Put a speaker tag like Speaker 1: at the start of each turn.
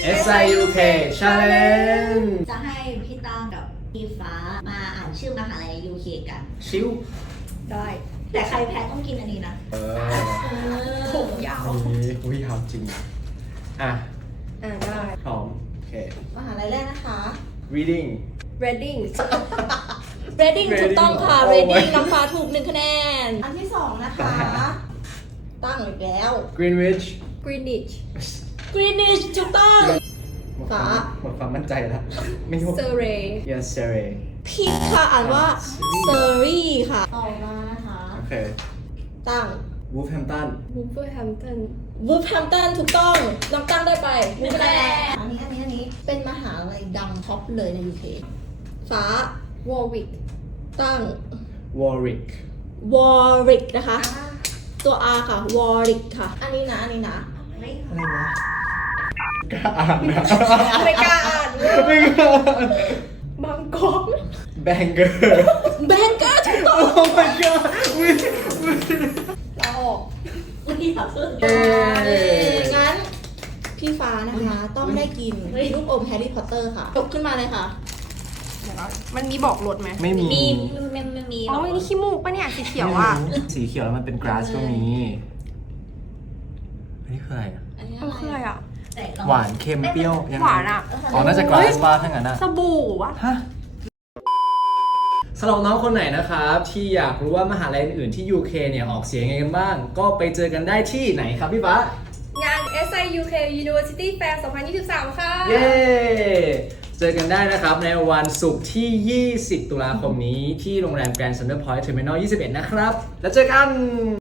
Speaker 1: SIUK Challenge
Speaker 2: จะให้พี่ตั้งกับพี่ฟ้ามาอ่านชื่อมหาลัย UK กัน
Speaker 1: ชิว
Speaker 2: ได้ แต่ใครแพ้ต้องกินอันนี้นะ
Speaker 3: ถุงยาว
Speaker 1: อุ้ยยาวจริงอ่ะ
Speaker 3: ได้
Speaker 1: พร้อมโอเค
Speaker 2: มหาลัยแรกนะคะ
Speaker 1: reading
Speaker 3: Reading
Speaker 2: Reading ถูกต้องค่ะ
Speaker 1: โอ้ย
Speaker 2: Reading น้องฟ้าถูก1คะแนน อันที่2นะคะ ตั้งอีกแล้ว
Speaker 1: Greenwich
Speaker 3: Greenwich
Speaker 2: Greenwich ถูกต้อง
Speaker 1: หมดความมั่นใจแล้วไม่ยก
Speaker 3: Surrey
Speaker 1: Yes Surrey
Speaker 2: ผิดค่ะ อ่านว่า Surrey ค่ะ ต่อมานะคะ
Speaker 1: โอเค
Speaker 2: ตั้ง
Speaker 1: Wolverhampton
Speaker 3: Wolverhampton
Speaker 2: Wolverhampton ถูกต้อง น้องตั้งได้ไป1คะแนนอันนี้เป็นมหาลัยดังท็อปเลยใน UK ฟ้า
Speaker 3: Warwick
Speaker 2: ตั้ง
Speaker 1: Warwick
Speaker 2: Warwick นะคะ ตัว R ค่ะ Warwick ค่ะ อันนี้นะ
Speaker 1: อะไรนะกล้าอ่านนะ
Speaker 3: ไม่กล้าอ่าน
Speaker 1: ไม่กล้าอ่าน
Speaker 3: บางกอก
Speaker 1: Bangor
Speaker 2: Bangor ถูกต้อง
Speaker 1: Oh my god
Speaker 3: ลาออก
Speaker 2: ไม่อยากซื้อ
Speaker 1: เย้
Speaker 2: งั้น พี่ฟ้านะคะ ต้องได้กินลูกอมแฮร์รี่พอตเตอร์ค่ะยกขึ้นมาเลยค่ะ
Speaker 3: เดี๋ยวนะมันมีบอกรถไหม
Speaker 1: ไม่มี
Speaker 2: มี
Speaker 3: อ๋ออันนี้ขี้มูกปะเนี่ยสีเขียวอ่ะ
Speaker 1: สีเขียวแล้วมันเป็น grass ก็มีอันนี้คืออะไรอ่ะ
Speaker 2: อันนี้
Speaker 3: มันคืออะไรอ่ะ
Speaker 1: หวานเค็มเปรี้ยวยังไง
Speaker 3: หวานอ่ะ
Speaker 1: อ๋อ น่าจะ glass บ้าทั้งนั้นอ่ะ
Speaker 3: สบู่วะ
Speaker 1: ฮะสำหรับน้องคนไหนนะครับที่อยากรู้ว่ามหาลัยอื่นๆที่ UK เนี่ยออกเสียงยังไงกันบ้าง ก็ไปเจอกันได้ที่ไหนครับพี่ฟ้าง
Speaker 3: าน SIUK University Fair 2023 ค่ะ
Speaker 1: เย้ เจอกันได้นะครับในวันศุกร์ที่ 20 ตุลาคมนี้ที่โรงแรม Grand Central Point Terminal 21 นะครับ แล้วเจอกัน